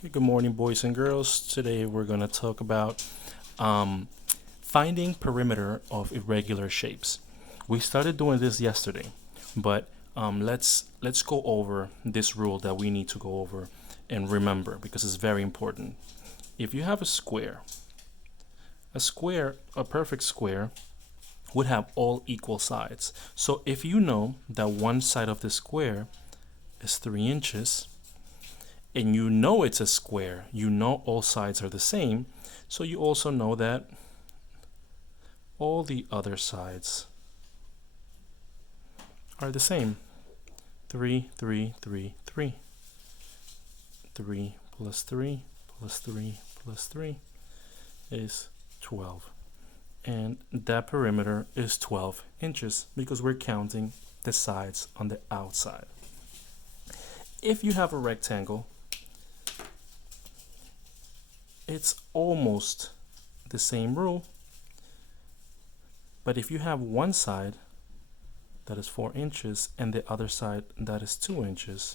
Okay, good morning, boys and girls. Today we're going to talk about finding perimeter of irregular shapes. We started doing this yesterday, but let's go over this rule that we need to go over and remember because it's very important. If you have a perfect square would have all equal sides. So if you know that one side of the square is 3 inches, and you know it's a square, you know all sides are the same, so you also know that all the other sides are the same. 3, 3, 3, 3. 3 plus 3 plus 3 plus 3 is 12. And that perimeter is 12 inches because we're counting the sides on the outside. If you have a rectangle, it's almost the same rule, but if you have one side that is 4 inches and the other side that is 2 inches,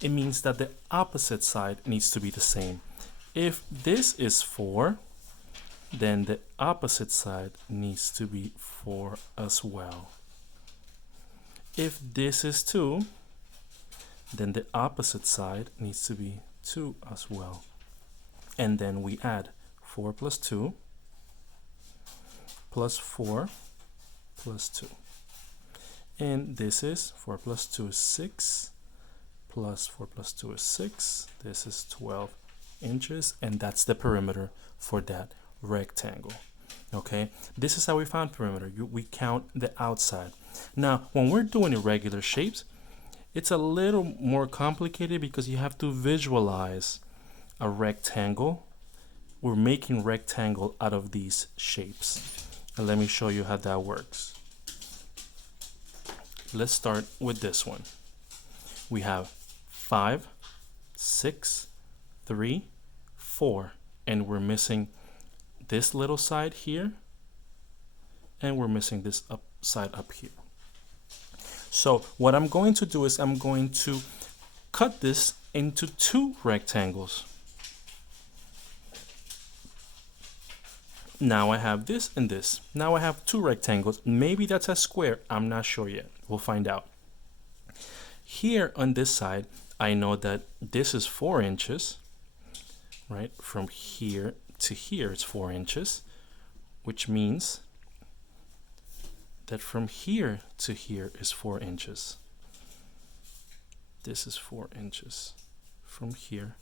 it means that the opposite side needs to be the same. If this is 4, then the opposite side needs to be 4 as well. If this is 2, then the opposite side needs to be 2 as well. And then we add 4 plus 2 plus 4 plus 2. And this is 4 plus 2 is 6 plus 4 plus 2 is 6. This is 12 inches, and that's the perimeter for that rectangle. Okay, this is how we find perimeter. We count the outside. Now, when we're doing irregular shapes, it's a little more complicated because you have to visualize a rectangle. We're making rectangle out of these shapes. And let me show you how that works. Let's start with this one. We have 5, 6, 3, 4, and we're missing this little side here, and we're missing this side up here. So what I'm going to do is I'm going to cut this into 2 rectangles. Now I have this and this. Now I have 2 rectangles. Maybe that's a square. I'm not sure yet. We'll find out. Here on this side, I know that this is 4 inches, right? From here to here, it's 4 inches, which means that from here to here is 4 inches. This is 4 inches from here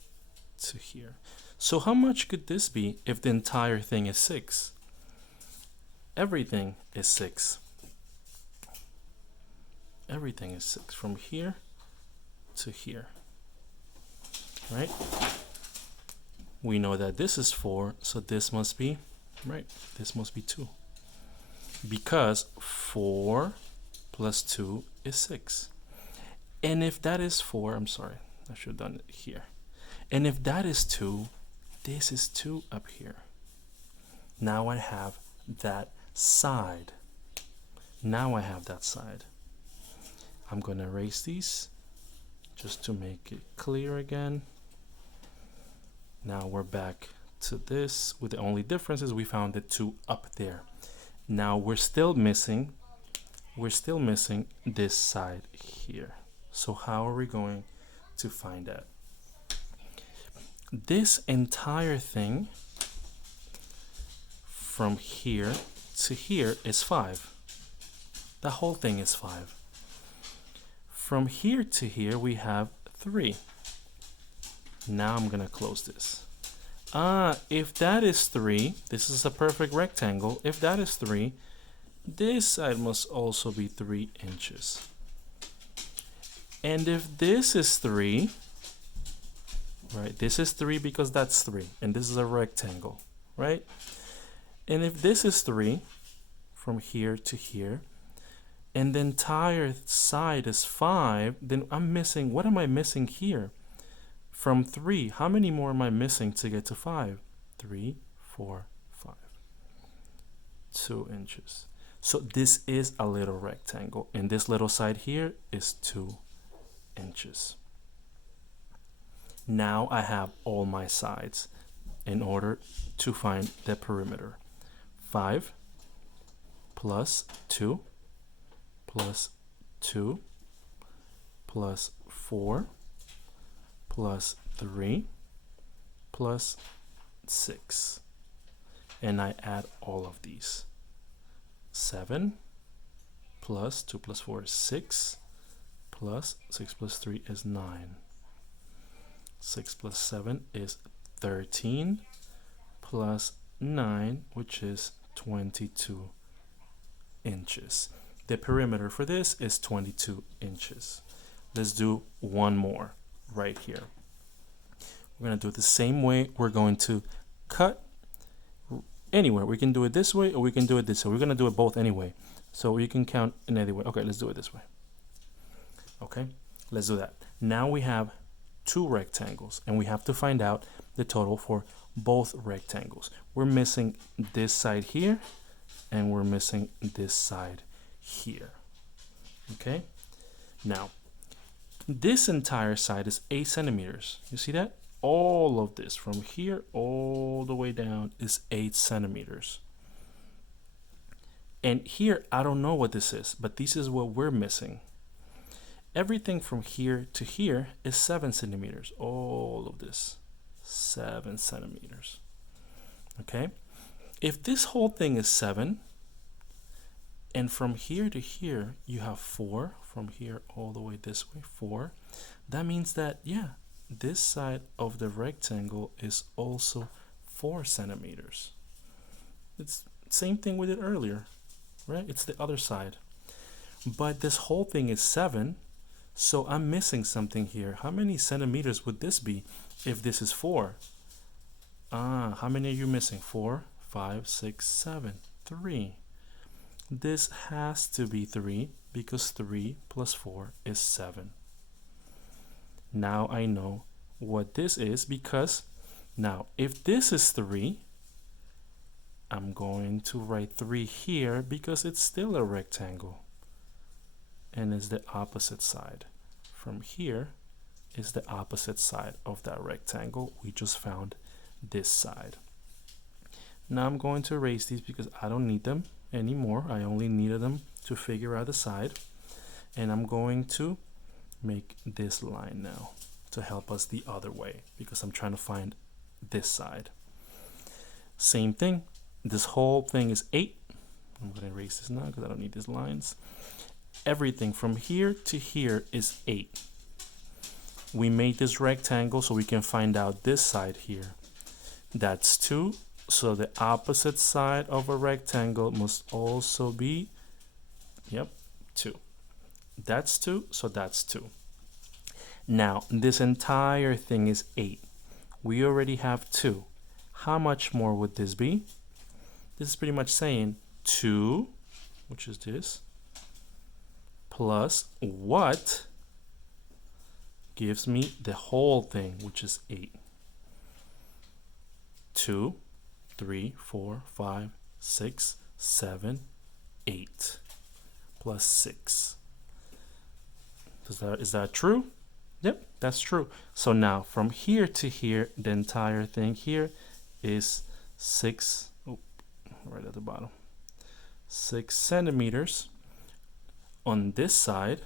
to here. So how much could this be if the entire thing is 6? Everything is 6. Everything is 6 from here to here, right? We know that this is 4, so this must be, right? This must be 2. Because 4 plus 2 is 6. And if that is 4, I'm sorry, I should have done it here. And if that is 2, this is 2 up here. Now I have that side. Now I have that side. I'm going to erase these just to make it clear again. Now we're back to this, with the only difference is we found the 2 up there. Now we're still missing this side here. So how are we going to find that? This entire thing from here to here is 5. The whole thing is 5. From here to here we have 3. Now I'm gonna close this. If that is 3, this is a perfect rectangle. If that is 3, this side must also be 3 inches. And if this is 3, right, this is 3 because that's 3, and this is a rectangle, right? And if this is 3 from here to here, and the entire side is 5, then I'm missing, what am I missing here? From 3, how many more am I missing to get to 5? 3, 4, 5. 2 inches. So this is a little rectangle, and this little side here is 2 inches. Now I have all my sides in order to find the perimeter. 5 plus 2 plus 2 plus 4 plus 3 plus 6. And I add all of these. 7 plus 2 plus 4 is 6 plus 6 plus 3 is 9. 6 plus 7 is 13 plus 9, which is 22 inches. The perimeter for this is 22 inches. Let's do one more right here. We're going to do it the same way. We're going to cut anywhere. We can do it this way or we can do it this way. We're going to do it both anyway. So you can count in any way. Okay, let's do it this way. Okay, let's do that. Now we have two rectangles and we have to find out the total for both rectangles. We're missing this side here and we're missing this side here. Okay, now this entire side is 8 centimeters. You see that? All of this from here all the way down is 8 centimeters. And here, I don't know what this is, but this is what we're missing. Everything from here to here is 7 centimeters. All of this, 7 centimeters. Okay? If this whole thing is 7, and from here to here, you have 4, from here all the way this way, 4, that means that, yeah, this side of the rectangle is also 4 centimeters. It's same thing we did earlier, right? It's the other side. But this whole thing is 7, so I'm missing something here. How many centimeters would this be if this is 4? How many are you missing? 4, 5, 6, 7, 3. This has to be 3 because 3 plus 4 is 7. Now I know what this is because now if this is 3, I'm going to write 3 here because it's still a rectangle and it's the opposite side. From here is the opposite side of that rectangle. We just found this side. Now I'm going to erase these because I don't need them anymore. I only needed them to figure out the side. And I'm going to make this line now to help us the other way because I'm trying to find this side. Same thing. This whole thing is 8. I'm going to erase this now because I don't need these lines. Everything from here to here is 8. We made this rectangle so we can find out this side here. That's 2. So the opposite side of a rectangle must also be, yep, 2. That's 2, so that's 2. Now, this entire thing is 8. We already have 2. How much more would this be? This is pretty much saying 2, which is this, plus what gives me the whole thing, which is 8. 2, 3, 4, 5, 6, 7, 8, plus 6. Is that true? Yep, that's true. So now from here to here, the entire thing here is 6, right at the bottom, 6 centimeters on this side.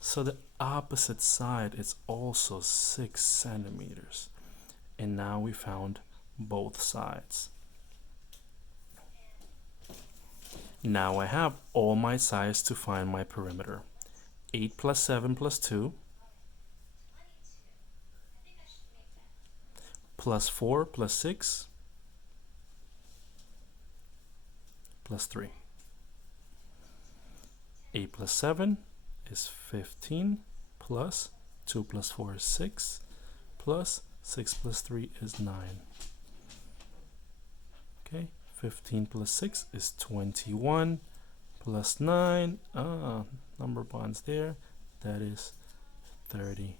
So the opposite side is also 6 centimeters. And now we found both sides. Now I have all my sides to find my perimeter. 8 plus 7 plus 2 plus 4 plus 6 plus 3. 8 plus 7 is 15 plus 2 plus 4 is 6 plus 6 plus 3 is 9. Okay, 15 plus 6 is 21 plus 9, number bonds there, that is 30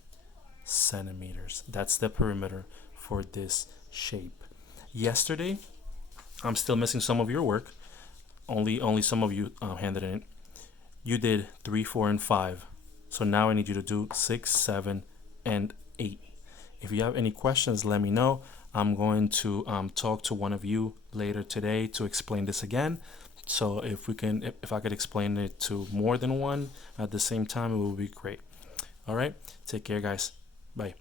centimeters. That's the perimeter for this shape. Yesterday, I'm still missing some of your work. Only some of you handed in. You did 3, 4, and 5. So now I need you to do 6, 7, and 8. If you have any questions, let me know. I'm going to talk to one of you later today to explain this again. So if I could explain it to more than one at the same time, it would be great. All right, take care, guys. Bye.